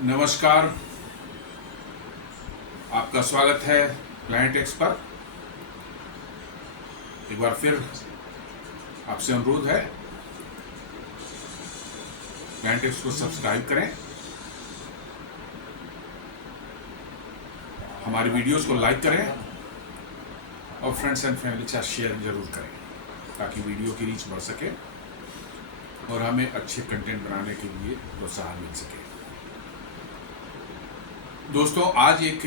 नमस्कार, आपका स्वागत है प्लैनेट एक्स पर। एक बार फिर आपसे अनुरोध है, प्लैनेट एक्स को सब्सक्राइब करें, हमारी वीडियोस को लाइक करें और फ्रेंड्स एंड फैमिली के साथ शेयर जरूर करें ताकि वीडियो की रीच बढ़ सके और हमें अच्छे कंटेंट बनाने के लिए प्रोत्साहन मिल सके। दोस्तों, आज एक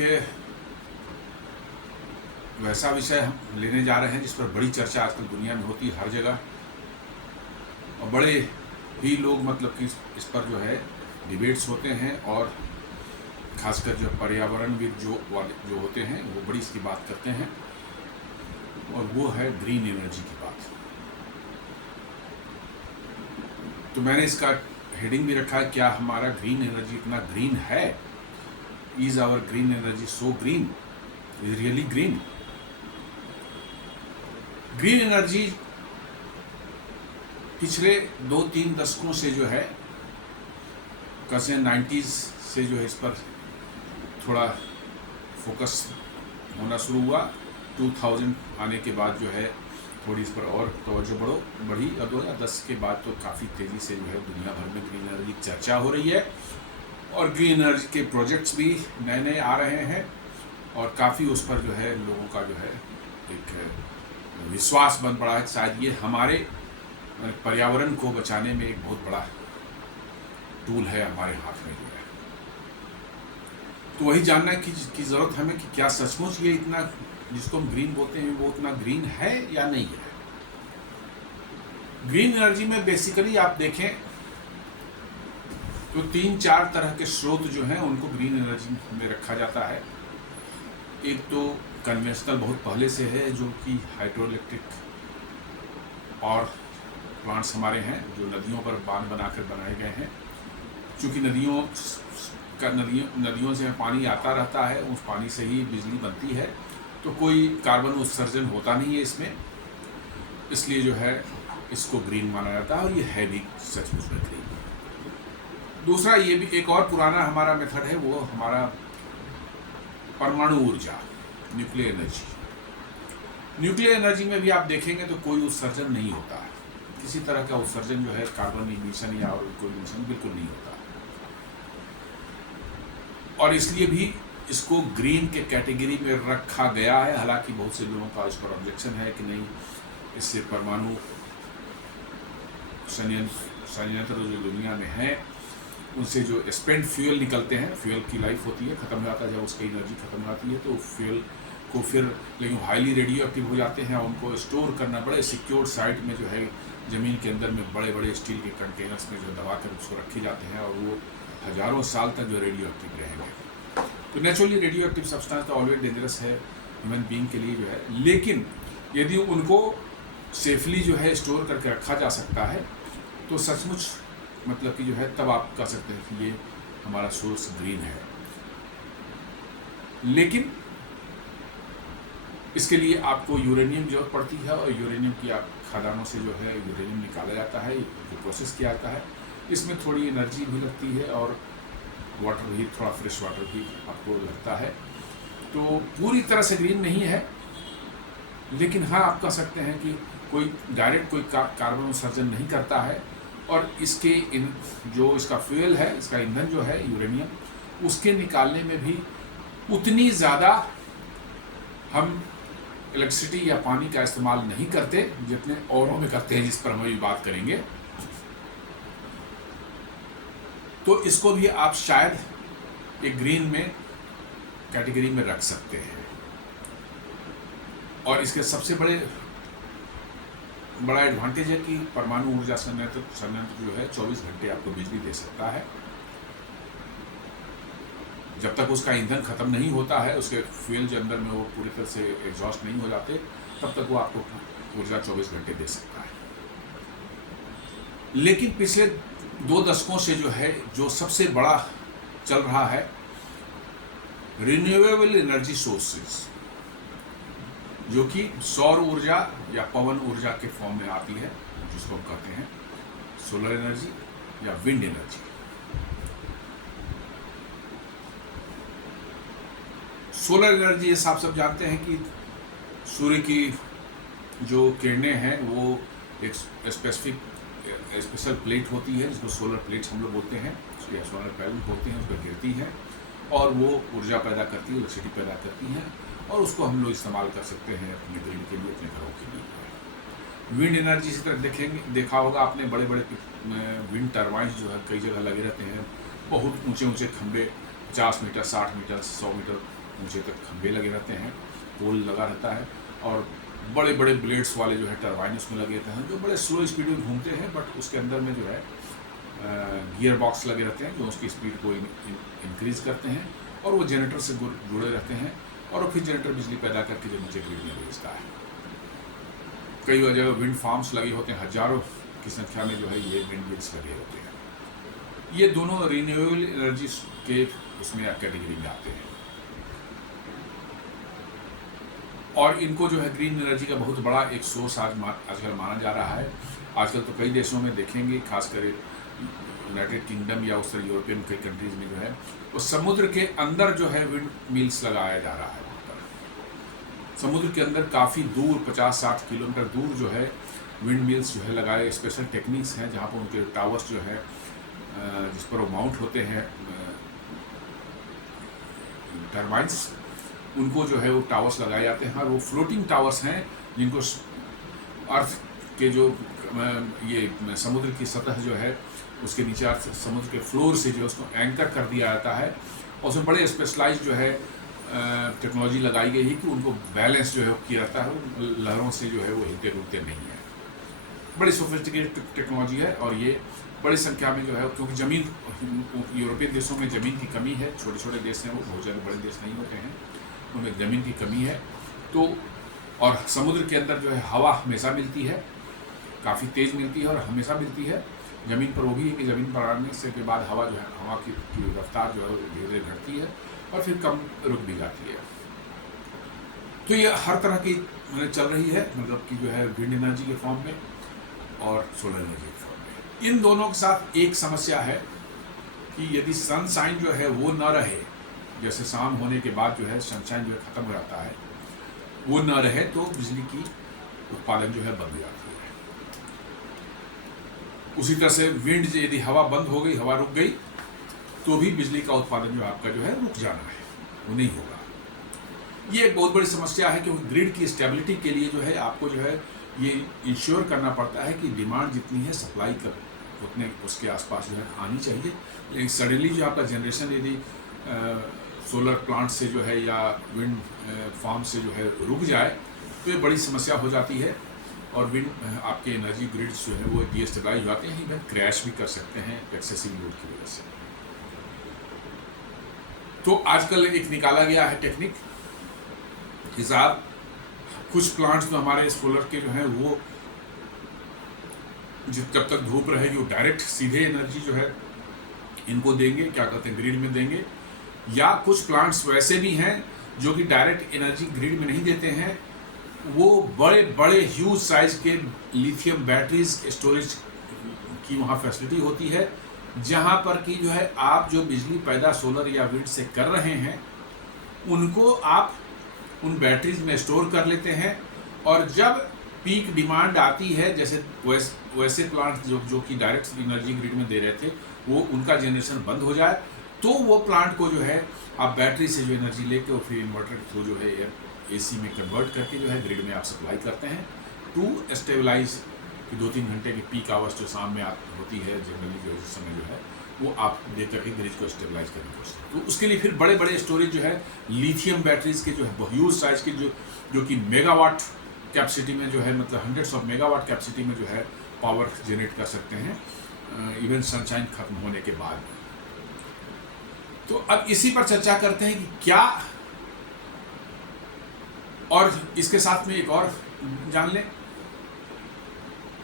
वैसा विषय हम लेने जा रहे हैं जिस पर बड़ी चर्चा आजकल दुनिया में होती है, हर जगह, और बड़े ही लोग मतलब कि इस पर जो है डिबेट्स होते हैं और खासकर जो पर्यावरणविद जो होते हैं वो बड़ी इसकी बात करते हैं, और वो है ग्रीन एनर्जी की बात। तो मैंने इसका हेडिंग भी रखा है, क्या हमारा ग्रीन एनर्जी इतना ग्रीन है? Is our green energy so green? Is really green? Green energy पिछले 2-3 दशकों से जो है, कैसे 90s से जो है इस पर थोड़ा फोकस होना शुरू हुआ। 2000 आने के बाद जो है थोड़ी इस पर और तवज्जो बढ़ी, और 2010 के बाद तो काफ़ी तेज़ी से जो है दुनिया भर में ग्रीन एनर्जी की चर्चा हो रही है और ग्रीन एनर्जी के प्रोजेक्ट्स भी नए नए आ रहे हैं और काफ़ी उस पर जो है लोगों का जो है एक विश्वास बन पड़ा है। शायद ये हमारे पर्यावरण को बचाने में एक बहुत बड़ा टूल है हमारे हाथ में जो है। तो वही जानना की ज़रूरत हमें कि क्या सचमुच ये इतना जिसको हम ग्रीन बोलते हैं वो उतना ग्रीन है या नहीं है। ग्रीन एनर्जी में बेसिकली आप देखें तो 3-4 तरह के स्रोत जो हैं उनको ग्रीन एनर्जी में रखा जाता है। एक तो कन्वेंशनल बहुत पहले से है, जो कि हाइड्रो इलेक्ट्रिक पावर प्लांट्स हमारे हैं, जो नदियों पर बांध बनाकर बनाए गए हैं। चूँकि नदियों से पानी आता रहता है, उस पानी से ही बिजली बनती है, तो कोई कार्बन उत्सर्जन होता नहीं है इसमें, इसलिए जो है इसको ग्रीन माना जाता है और ये है भी सचमुच में ग्रीन। दूसरा, ये भी एक और पुराना हमारा मेथड है, वो हमारा परमाणु ऊर्जा, न्यूक्लियर एनर्जी। न्यूक्लियर एनर्जी में भी आप देखेंगे तो कोई उत्सर्जन नहीं होता है, किसी तरह का उत्सर्जन जो है कार्बन इमिशन या और कोई इमिशन बिल्कुल नहीं होता, और इसलिए भी इसको ग्रीन के कैटेगरी में रखा गया है। हालांकि बहुत से लोगों का इस पर ऑब्जेक्शन है कि नहीं, इससे परमाणु संयंत्र जो दुनिया में है उनसे जो स्पेंट फ्यूल निकलते हैं, फ्यूल की लाइफ होती है, ख़त्म हो जाता है, जब उसकी एनर्जी ख़त्म हो जाती है तो फ्यूल को फिर लेकिन हाईली रेडियो एक्टिव हो जाते हैं, उनको स्टोर करना बड़े सिक्योर्ड साइट में जो है ज़मीन के अंदर में बड़े बड़े स्टील के कंटेनर्स में जो दबा कर उसको रखे जाते हैं और वो हज़ारों साल तक जो रेडियो एक्टिव रहेंगे। तो नेचुरली रेडियो एक्टिव सब्सटेंस तो ऑलवेज डेंजरस है ह्यूमन बीइंग के लिए जो है, लेकिन यदि उनको सेफली जो है स्टोर करके रखा जा सकता है तो सचमुच मतलब कि जो है तब आप कह सकते हैं कि ये हमारा सोर्स ग्रीन है। लेकिन इसके लिए आपको यूरेनियम की जरूरत पड़ती है, और यूरेनियम की आप खदानों से जो है यूरेनियम निकाला जाता है, जो प्रोसेस किया जाता है। इसमें थोड़ी एनर्जी भी लगती है और वाटर भी, थोड़ा फ्रेश वाटर भी आपको लगता है। तो पूरी तरह से ग्रीन नहीं है, लेकिन हाँ आप कह सकते हैं कि कोई डायरेक्ट कोई कार्बन उत्सर्जन नहीं करता है, और इसके जो इसका फ्यूल है, इसका ईंधन जो है यूरेनियम, उसके निकालने में भी उतनी ज़्यादा हम इलेक्ट्रिसिटी या पानी का इस्तेमाल नहीं करते जितने औरों में करते हैं, जिस पर हम अभी बात करेंगे। तो इसको भी आप शायद एक ग्रीन में कैटेगरी में रख सकते हैं। और इसके सबसे बड़ा एडवांटेज है कि परमाणु ऊर्जा संयंत्र जो है 24 घंटे आपको बिजली दे सकता है। जब तक उसका ईंधन खत्म नहीं होता है, उसके फ्यूल जो अंदर में वो पूरी तरह से एग्जॉस्ट नहीं हो जाते, तब तक वो आपको ऊर्जा 24 घंटे दे सकता है। लेकिन पिछले 2 दशकों से जो है जो सबसे बड़ा चल रहा है रिन्यूएबल एनर्जी सोर्सेज, जो कि सौर ऊर्जा या पवन ऊर्जा के फॉर्म में आती है, जिसको हम कहते हैं सोलर एनर्जी या विंड एनर्जी। सोलर एनर्जी जैसा आप सब जानते हैं कि सूर्य की जो किरणें हैं वो एक स्पेशल प्लेट होती है जिसको सोलर प्लेट हम लोग बोलते हैं या सोलर पैनल बोलते हैं, उस पर गिरती हैं और वो ऊर्जा पैदा करती है, इलेक्ट्रिसिटी पैदा करती हैं और उसको हम लोग इस्तेमाल कर सकते हैं अपने ग्रिड के लिए, अपने घरों के लिए। विंड एनर्जी इसी तरह देखा होगा आपने, बड़े बड़े विंड टर्बाइन्स जो है कई जगह लगे रहते हैं, बहुत ऊंचे ऊंचे खंभे 50 मीटर 60 मीटर 100 मीटर ऊंचे तक खंभे लगे रहते हैं, पोल लगा रहता है और बड़े बड़े ब्लेड्स वाले जो है टरबाइन उसमें लगे रहते हैं जो बड़े स्लो स्पीड में घूमते हैं, बट उसके अंदर में जो है गियर बॉक्स लगे रहते हैं जो उसकी स्पीड को इंक्रीज करते हैं और वो जनरेटर से जुड़े रहते हैं और फिर जनरेटर बिजली पैदा करके जो नीचे ग्रिड में भेजता है। कई जगह विंड फार्म्स लगे होते हैं, हजारों की संख्या में जो है ये विंड मिल्स लगे होते हैं। ये दोनों रिन्यूएबल एनर्जी के उसमें कैटेगरी में आते हैं और इनको जो है ग्रीन एनर्जी का बहुत बड़ा एक सोर्स आजकल माना जा रहा है। आजकल तो कई देशों में देखेंगे, खासकर यूनाइटेड किंगडम या उस तरह यूरोपियन कई कंट्रीज में जो है वो समुद्र के अंदर जो है विंड मिल्स लगाया जा रहा है। वहाँ पर समुद्र के अंदर काफ़ी दूर 50-60 किलोमीटर दूर जो है विंड मिल्स जो है लगाए, स्पेशल टेक्निक्स हैं जहाँ पर उनके टावर्स जो है जिस पर वो माउंट होते हैं टर्बाइंस, उनको जो है वो टावर्स लगाए जाते हैं और वो फ्लोटिंग टावर्स हैं जिनको अर्थ के जो ये समुद्र की सतह जो है उसके नीचे अर्थ समुद्र के फ्लोर से जो उसको एंकर कर दिया जाता है और उसमें बड़े स्पेशलाइज जो है टेक्नोलॉजी लगाई गई है कि उनको बैलेंस जो है किया जाता है, लहरों से जो है वो हिलते डुलते नहीं है। बड़ी सोफिस्टिकेटेड टेक्नोलॉजी है और ये बड़ी संख्या में जो है, क्योंकि ज़मीन यूरोपियन देशों में ज़मीन की कमी है, छोटे छोटे देश हैं वो, बहुत ज़्यादा बड़े देश नहीं होते हैं, उनमें ज़मीन की कमी है तो, और समुद्र के अंदर जो है हवा हमेशा मिलती है, काफ़ी तेज़ मिलती है और हमेशा मिलती है। ज़मीन पर वो भी है कि ज़मीन पर आने से के बाद हवा जो है हवा की रफ्तार जो है धीरे धीरे घटती है और फिर कम रुक भी जाती है। तो ये हर तरह की चल रही है, मतलब कि जो है विंड एनर्जी के फॉर्म में और सोलर एनर्जी के फॉर्म में। इन दोनों के साथ एक समस्या है कि यदि सनशाइन जो है वो न रहे, जैसे शाम होने के बाद जो है सनशाइन जो है ख़त्म हो जाता है, वो न रहे तो बिजली की उत्पादन जो है बंद हो जाती है। उसी तरह से विंड यदि हवा बंद हो गई, हवा रुक गई तो भी बिजली का उत्पादन जो आपका जो है रुक जाना है, वो नहीं होगा। ये एक बहुत बड़ी समस्या है क्योंकि ग्रिड की स्टेबिलिटी के लिए जो है आपको जो है ये इंश्योर करना पड़ता है कि डिमांड जितनी है सप्लाई कर उतने उसके आसपास जो है आनी चाहिए। लेकिन सडनली जो आपका जनरेशन यदि सोलर प्लांट से जो है या विंड फार्म से जो है रुक जाए तो ये बड़ी समस्या हो जाती है और विंड आपके एनर्जी ग्रिड्स जो है वो डीस्टेबलाइज हो जाते हैं, इवन क्रैश भी कर सकते हैं एक्सेसिव लोड की वजह से। तो आजकल एक निकाला गया है टेक्निक कि साहब कुछ प्लांट्स जो हमारे सोलर के जो हैं वो जब तक धूप रहेगी वो डायरेक्ट सीधे एनर्जी जो है इनको देंगे, क्या कहते हैं ग्रिड में देंगे, या कुछ प्लांट्स वैसे भी हैं जो कि डायरेक्ट एनर्जी ग्रिड में नहीं देते हैं, वो बड़े बड़े ह्यूज साइज के लिथियम बैटरीज स्टोरेज की वहाँ फैसिलिटी होती है जहाँ पर कि जो है आप जो बिजली पैदा सोलर या विंड से कर रहे हैं उनको आप उन बैटरीज में स्टोर कर लेते हैं और जब पीक डिमांड आती है, जैसे वैसे प्लांट जो कि डायरेक्ट एनर्जी ग्रिड में दे रहे थे वो उनका जनरेशन बंद हो जाए तो वो प्लांट को जो है आप बैटरी से जो एनर्जी लेके और फिर इन्वर्टर के थ्रू जो है एसी में कन्वर्ट करके जो है ग्रिड में आप सप्लाई करते हैं टू स्टेबलाइज कि 2-3 घंटे की पीक आवर्स जो शाम में आप होती है जनरली जो इस समय जो है वो आप दे करके ग्रिड को स्टेबलाइज करने की कोशिश। तो उसके लिए फिर बड़े बड़े स्टोरेज जो है लिथियम बैटरीज के जो है ह्यूज साइज के जो कि मेगावाट कैपेसिटी में जो है मतलब हंड्रेड्स ऑफ मेगावाट कैपेसिटी में जो है पावर जनरेट कर सकते हैं इवन सनशाइन खत्म होने के बाद। तो अब इसी पर चर्चा करते हैं कि क्या, और इसके साथ में एक और जान लें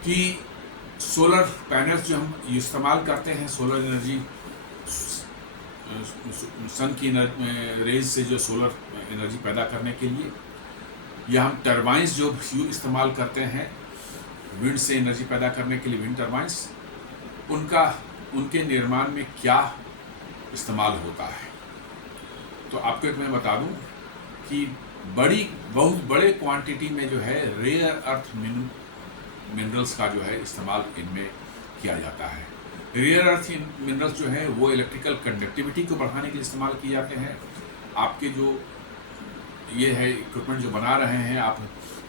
कि सोलर पैनल्स जो हम इस्तेमाल करते हैं सोलर एनर्जी सन की रेज से जो सोलर एनर्जी पैदा करने के लिए, या हम टरबाइंस जो इस्तेमाल करते हैं विंड से एनर्जी पैदा करने के लिए विंड टरबाइंस, उनके निर्माण में क्या इस्तेमाल होता है। तो आपको एक मैं बता दूं कि बहुत बड़े क्वांटिटी में जो है रेयर अर्थ मिनरल्स का जो है इस्तेमाल इनमें किया जाता है। रेयर अर्थ मिनरल्स जो है वो इलेक्ट्रिकल कंडक्टिविटी को बढ़ाने के लिए इस्तेमाल किए जाते हैं। आपके जो ये है इक्विपमेंट जो बना रहे हैं, आप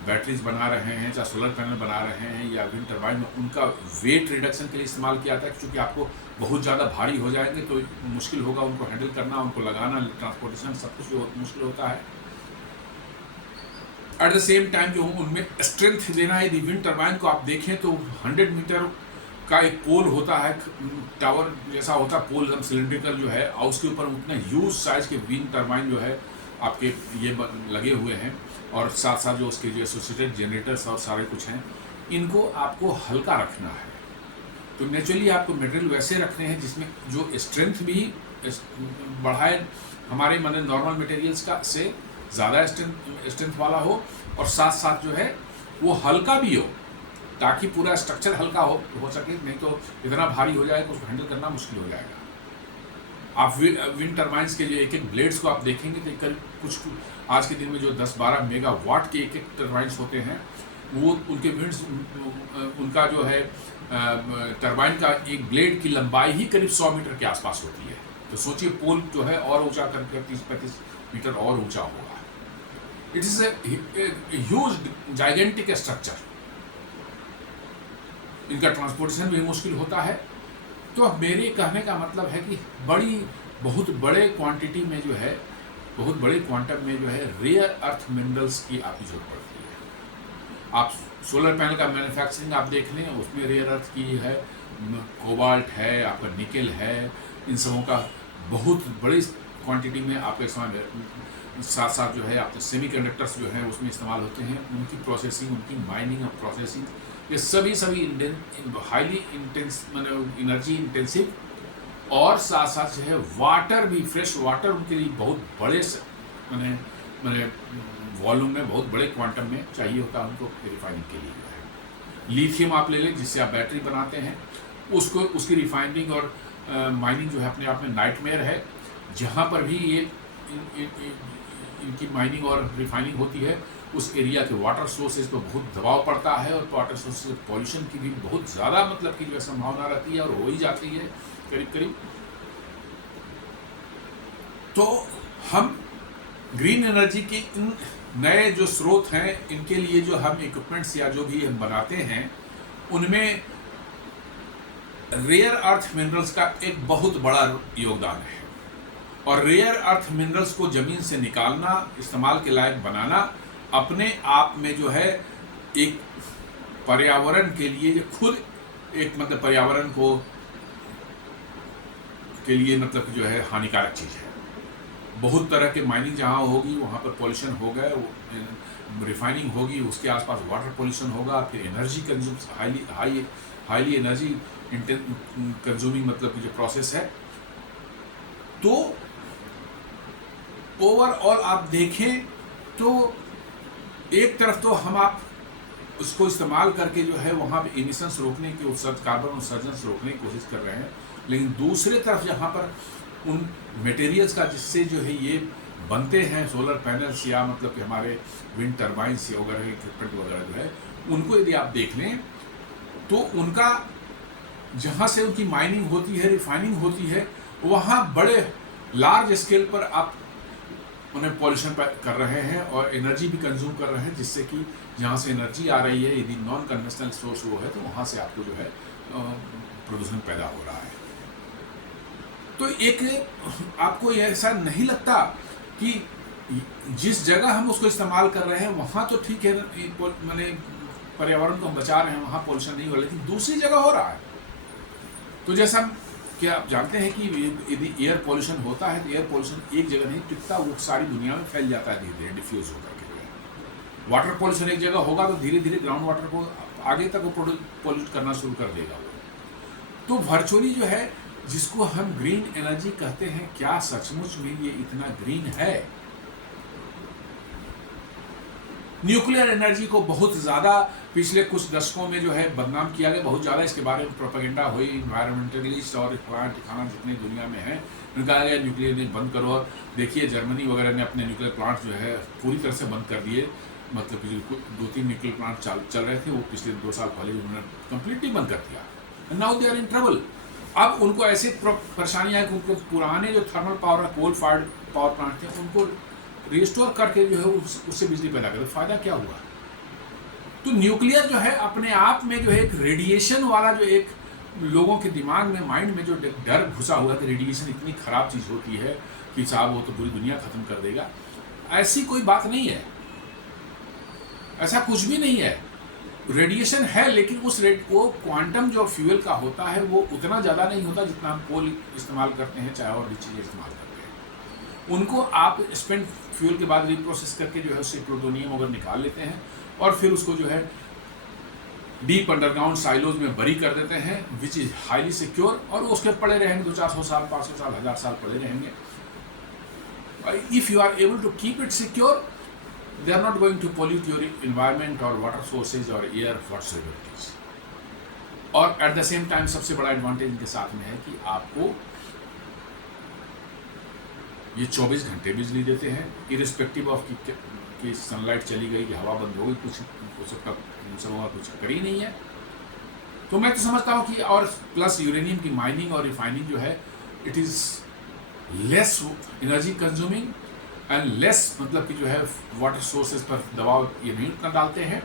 बैटरीज बना रहे हैं, चाहे सोलर पैनल बना रहे हैं या विंड टर्बाइन में, उनका वेट रिडक्शन के लिए इस्तेमाल किया जाता है, क्योंकि आपको बहुत ज़्यादा भारी हो जाएंगे तो मुश्किल होगा उनको हैंडल करना, उनको लगाना, ट्रांसपोर्टेशन सब कुछ मुश्किल होता है। एट द सेम टाइम जो उनमें स्ट्रेंथ देना है। यदि विंड टर्बाइन को आप देखें तो 100 मीटर का एक पोल होता है, टावर जैसा होता है पोल, एकदम सिलेंड्रिकल जो है, और उसके ऊपर उतना ह्यूज साइज के विंड टर्बाइन जो है आपके ये लगे हुए हैं, और साथ साथ जो उसके जो एसोसिएटेड जनरेटर्स और सारे कुछ हैं, इनको आपको हल्का रखना है। तो नेचुरली आपको मटेरियल वैसे रखने हैं जिसमें जो स्ट्रेंथ भी बढ़ाए, हमारे मतलब नॉर्मल मटेरियल्स का से ज़्यादा स्ट्रेंथ वाला हो, और साथ साथ जो है वो हल्का भी हो, ताकि पूरा स्ट्रक्चर हल्का हो सके। नहीं तो इतना भारी हो जाएगा उसको हैंडल करना मुश्किल हो जाएगा। आप विंड टर्बाइंस के जो एक ब्लेड्स को आप देखेंगे तो कुछ आज के दिन में जो 10-12 मेगावाट के एक टर्बाइंस होते हैं, वो उनके विंड्स उनका जो है टर्बाइन का एक ब्लेड की लंबाई ही करीब 100 मीटर के आसपास होती है। तो सोचिए पोल जो है और ऊंचा करके 30-35 मीटर और ऊंचा होगा। It is a huge gigantic structure. इनका ट्रांसपोर्टेशन भी मुश्किल होता है। तो अब मेरे कहने का मतलब है कि बहुत बड़े क्वांटिटी में जो है, बहुत बड़े क्वांटम में जो है रेयर अर्थ मिनरल्स की आपकी जरूरत पड़ती है। आप सोलर पैनल का मैन्युफैक्चरिंग आप देख लें, उसमें रेयर अर्थ की है, कोबाल्ट है, आपका निकेल है, इन सबों का बहुत बड़ी क्वांटिटी में आपका इस्तेमाल, साथ साथ जो है आपके सेमीकंडक्टर्स जो हैं उसमें इस्तेमाल होते हैं। उनकी प्रोसेसिंग, उनकी माइनिंग और प्रोसेसिंग, ये सभी हाईली इंटेंस मतलब एनर्जी इंटेंसिव, और साथ साथ जो है वाटर भी, फ्रेश वाटर उनके लिए बहुत बड़े मैंने वॉल्यूम में, बहुत बड़े क्वांटम में चाहिए होता है उनको रिफाइनिंग के लिए। जो है लिथियम आप ले लें जिससे आप बैटरी बनाते हैं, उसकी रिफाइनिंग और माइनिंग जो है अपने आप में नाइटमेयर है। जहाँ पर भी ये इनकी माइनिंग और रिफाइनिंग होती है, उस एरिया के वाटर सोर्सेज पर बहुत दबाव पड़ता है, और वाटर सोर्सेज पॉल्यूशन की भी बहुत ज़्यादा मतलब की जो है संभावना रहती है, और हो ही जाती है करीब करीब। तो हम ग्रीन एनर्जी के इन नए जो स्रोत हैं, इनके लिए जो हम इक्विपमेंट्स या जो भी हम बनाते हैं, उनमें रेयर अर्थ मिनरल्स का एक बहुत बड़ा योगदान है। और रेयर अर्थ मिनरल्स को ज़मीन से निकालना, इस्तेमाल के लायक बनाना, अपने आप में जो है एक पर्यावरण के लिए खुद एक मतलब पर्यावरण को के लिए मतलब जो है हानिकारक चीज़ है। बहुत तरह के माइनिंग जहाँ होगी वहाँ पर पॉल्यूशन होगा, रिफाइनिंग होगी, उसके आसपास वाटर पॉल्यूशन होगा, फिर energy consume, highly energy consuming मतलब की जो प्रोसेस है। तो ओवरऑल आप देखें तो एक तरफ तो आप उसको इस्तेमाल करके जो है वहाँ पे इमिशंस रोकने की, कार्बन उत्सर्जन रोकने की कोशिश कर रहे हैं, लेकिन दूसरे तरफ जहाँ पर उन मटेरियल्स का जिससे जो है ये बनते हैं सोलर पैनल्स या मतलब कि हमारे विंड टर्बाइंस वगैरह इक्विपमेंट वगैरह जो है, उनको यदि आप देख लें तो उनका जहाँ से उनकी माइनिंग होती है, रिफाइनिंग होती है, वहाँ बड़े लार्ज स्केल पर आप उन्हें पॉल्यूशन कर रहे हैं और एनर्जी भी कंज्यूम कर रहे हैं, जिससे कि जहाँ से एनर्जी आ रही है यदि नॉन कन्वेंशनल सोर्स वो है तो वहाँ से आपको जो है प्रदूषण पैदा हो रहा है। तो एक आपको ऐसा नहीं लगता कि जिस जगह हम उसको इस्तेमाल कर रहे हैं वहाँ तो ठीक है, मैंने पर्यावरण को हम बचा रहे हैं, वहाँ पॉल्यूशन नहीं हो रहा, लेकिन दूसरी जगह हो रहा है। तो जैसा क्या आप जानते हैं कि यदि एयर पॉल्यूशन होता है तो एयर पॉल्यूशन एक जगह नहीं टिकता, वो सारी दुनिया में फैल जाता है, धीरे धीरे डिफ्यूज होकर के। वाटर पॉल्यूशन एक जगह होगा तो धीरे धीरे ग्राउंड वाटर को आगे तक वो पॉल्यूट करना शुरू कर देगा वो। तो वर्चुअली जो है जिसको हम ग्रीन एनर्जी कहते हैं, क्या सचमुच में ये इतना ग्रीन है? न्यूक्लियर एनर्जी को बहुत ज़्यादा पिछले कुछ दशकों में जो है बदनाम किया गया, बहुत ज़्यादा इसके बारे में प्रोपेगेंडा हुई, इन्वायरमेंटलिस्ट और फलाना ठिकाना जितने दुनिया में है उनका कहा गया न्यूक्लियर एनर्जी बंद करो। और देखिए जर्मनी वगैरह ने अपने न्यूक्लियर प्लांट जो है पूरी तरह से बंद कर दिए, मतलब कि 2-3 न्यूक्लियर प्लांट चल रहे थे, वो पिछले 2 साल पहले उन्होंने कम्प्लीटली बंद कर दिया। Now they are in trouble. अब उनको ऐसी परेशानियाँ है कि उनको पुराने जो thermal power coal fired power plant थे उनको रिस्टोर करके जो है उससे बिजली पैदा करें, फ़ायदा क्या हुआ? तो न्यूक्लियर जो है अपने आप में जो है एक रेडिएशन वाला जो एक लोगों के दिमाग में माइंड में जो डर घुसा हुआ है कि रेडिएशन इतनी ख़राब चीज़ होती है कि साहब वो तो पूरी दुनिया ख़त्म कर देगा, ऐसी कोई बात नहीं है, ऐसा कुछ भी नहीं है। रेडिएशन है लेकिन वो क्वांटम जो फ्यूल का होता है वो उतना ज़्यादा नहीं होता जितना हम कोल इस्तेमाल करते हैं, चाहे और भी चीज़ें इस्तेमाल करते हैं। उनको आप स्पेंट फ्यूल के बाद रिप्रोसेस करके जो है उससे प्लूटोनियम वगैरह निकाल लेते हैं और फिर उसको जो है डीप अंडरग्राउंड साइलोज में बरी कर देते हैं, विच इज़ हाईली सिक्योर, और उसके पड़े रहेंगे 200-400 साल, 500 साल, 1000 साल पड़े रहेंगे। If you are able to keep it secure, they are not going to pollute your environment or water sources or air whatsoever it is। और at the same time सबसे बड़ा एडवांटेज इनके साथ में है कि आपको ये 24 घंटे बिजली देते हैं, इरिस्पेक्टिव ऑफ कि सनलाइट चली गई, कि हवा बंद हो गई, कुछ सबका कुछ चक्कर ही नहीं है। तो मैं तो समझता हूँ कि और प्लस यूरेनियम की माइनिंग और रिफाइनिंग जो है it is less energy consuming and less, मतलब कि जो है वाटर सोर्सेज पर दबाव ये नहीं उतना डालते हैं।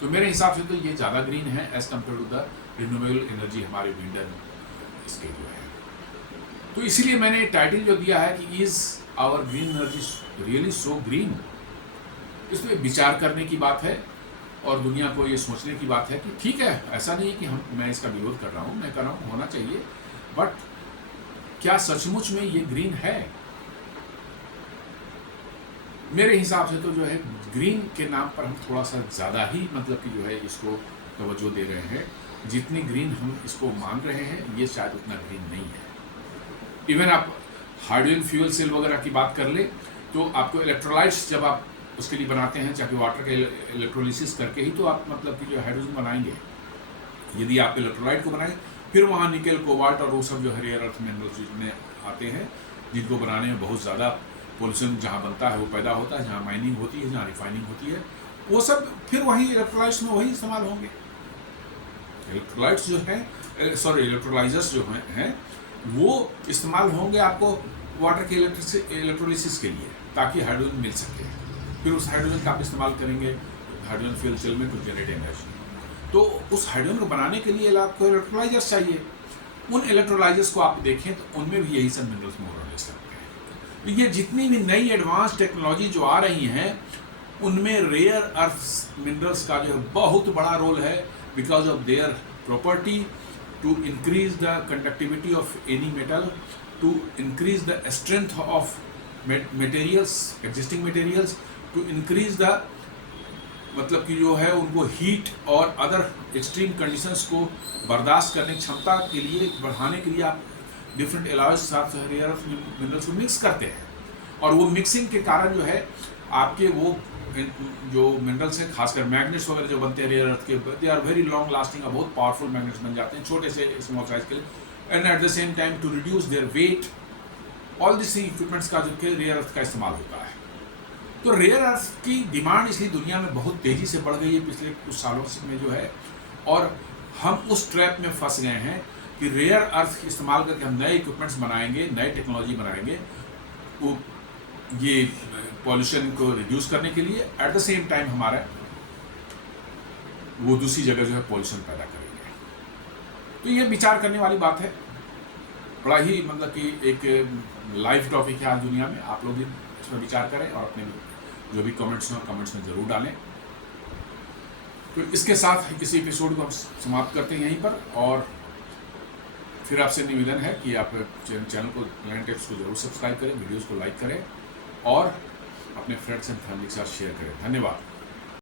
तो मेरे हिसाब से तो ये ज़्यादा ग्रीन है as compare to the renewable energy हमारे विंड इसके जो है। तो इसीलिए मैंने टाइटल जो दिया है कि is our green energy really so green. इसमें विचार करने की बात है और दुनिया को ये सोचने की बात है कि ठीक है, ऐसा नहीं है कि मैं इसका विरोध कर रहा हूँ, मैं कर रहा हूँ होना चाहिए, बट क्या सचमुच में ये ग्रीन है? मेरे हिसाब से तो जो है ग्रीन के नाम पर हम थोड़ा सा ज़्यादा ही मतलब कि जो है इसको तवज्जो दे रहे हैं। जितनी ग्रीन हम इसको मान रहे हैं ये शायद उतना ग्रीन नहीं है। इवन आप हाइड्रोजन फ्यूल सेल वगैरह की बात कर ले तो आपको इलेक्ट्रोलाइट्स जब आप उसके लिए बनाते हैं, चाहे वाटर के इलेक्ट्रोलिसिस करके ही तो आप मतलब कि जो हाइड्रोजन बनाएंगे। यदि आप इलेक्ट्रोलाइट को बनाएं फिर वहाँ निकल, कोबाल्ट और वो सब जो है रेयर अर्थ मिनरल्स जितने आते हैं जिनको बनाने में बहुत ज़्यादा पोल्यूशन जहाँ बनता है वो पैदा होता है, जहाँ माइनिंग होती है, जहाँ रिफाइनिंग होती है, वो सब फिर वही इलेक्ट्रोलाइट्स में वही इस्तेमाल होंगे। इलेक्ट्रोलाइट्स जो है इलेक्ट्रोलाइजर्स जो हैं वो इस्तेमाल होंगे आपको वाटर के इलेक्ट्रोलिसिस के लिए ताकि हाइड्रोजन मिल सके। फिर उस हाइड्रोजन का आप इस्तेमाल करेंगे हाइड्रोजन फ्यूल सेल में कुछ जनरेट एनर्जी। तो उस हाइड्रोजन को बनाने के लिए आपको इलेक्ट्रोलाइजर्स चाहिए। उन इलेक्ट्रोलाइजर्स को आप देखें तो उनमें भी यही सब मिनरल्स मोर और लेस लगते हैं। ये जितनी भी नई एडवांस टेक्नोलॉजी जो आ रही हैं उनमें रेयर अर्थ मिनरल्स का जो है बहुत बड़ा रोल है, because of their property to increase the conductivity of any metal, to increase the strength of materials, existing materials, to increase the मतलब कि जो है उनको हीट और अदर एक्सट्रीम कंडीशंस को बर्दाश्त करने की क्षमता के लिए बढ़ाने के लिए आप डिफरेंट एलॉयज साथ रेयर अर्थ मिनरल्स को मिक्स करते हैं। और वो मिक्सिंग के कारण जो है आपके वो जो मिनरल्स हैं, खासकर मैग्नेट्स वगैरह जो बनते हैं रेयर अर्थ के, they are very long lasting, बहुत पावरफुल मैग्नेट्स बन जाते हैं छोटे से स्मॉल साइज के लिए, and at the same time to reduce their weight. All this equipments का जो कि रेयर अर्थ का इस्तेमाल होता है। तो रेयर अर्थ की डिमांड इसलिए दुनिया में बहुत तेज़ी से बढ़ गई है पिछले कुछ सालों में जो है, और हम उस ट्रैप में फंस गए हैं कि रेयर अर्थ इस्तेमाल करके हम नए इक्विपमेंट्स बनाएंगे, नए टेक्नोलॉजी बनाएंगे वो ये पॉल्यूशन को रिड्यूस करने के लिए, एट द सेम टाइम हमारा वो दूसरी जगह जो है पॉल्यूशन पैदा करेंगे। तो ये विचार करने वाली बात है, बड़ा ही मतलब कि एक लाइव टॉपिक है आज दुनिया में। आप लोग भी इसमें विचार करें और अपने जो भी कमेंट्स हैं कमेंट्स में ज़रूर डालें। तो इसके साथ इस एपिसोड को हम समाप्त करते हैं यहीं पर, और फिर आपसे निवेदन है कि आप चैनल को प्लान टिप्स को जरूर सब्सक्राइब करें, वीडियोज़ को लाइक करें और अपने फ्रेंड्स एंड फैमिली के साथ शेयर करें। धन्यवाद।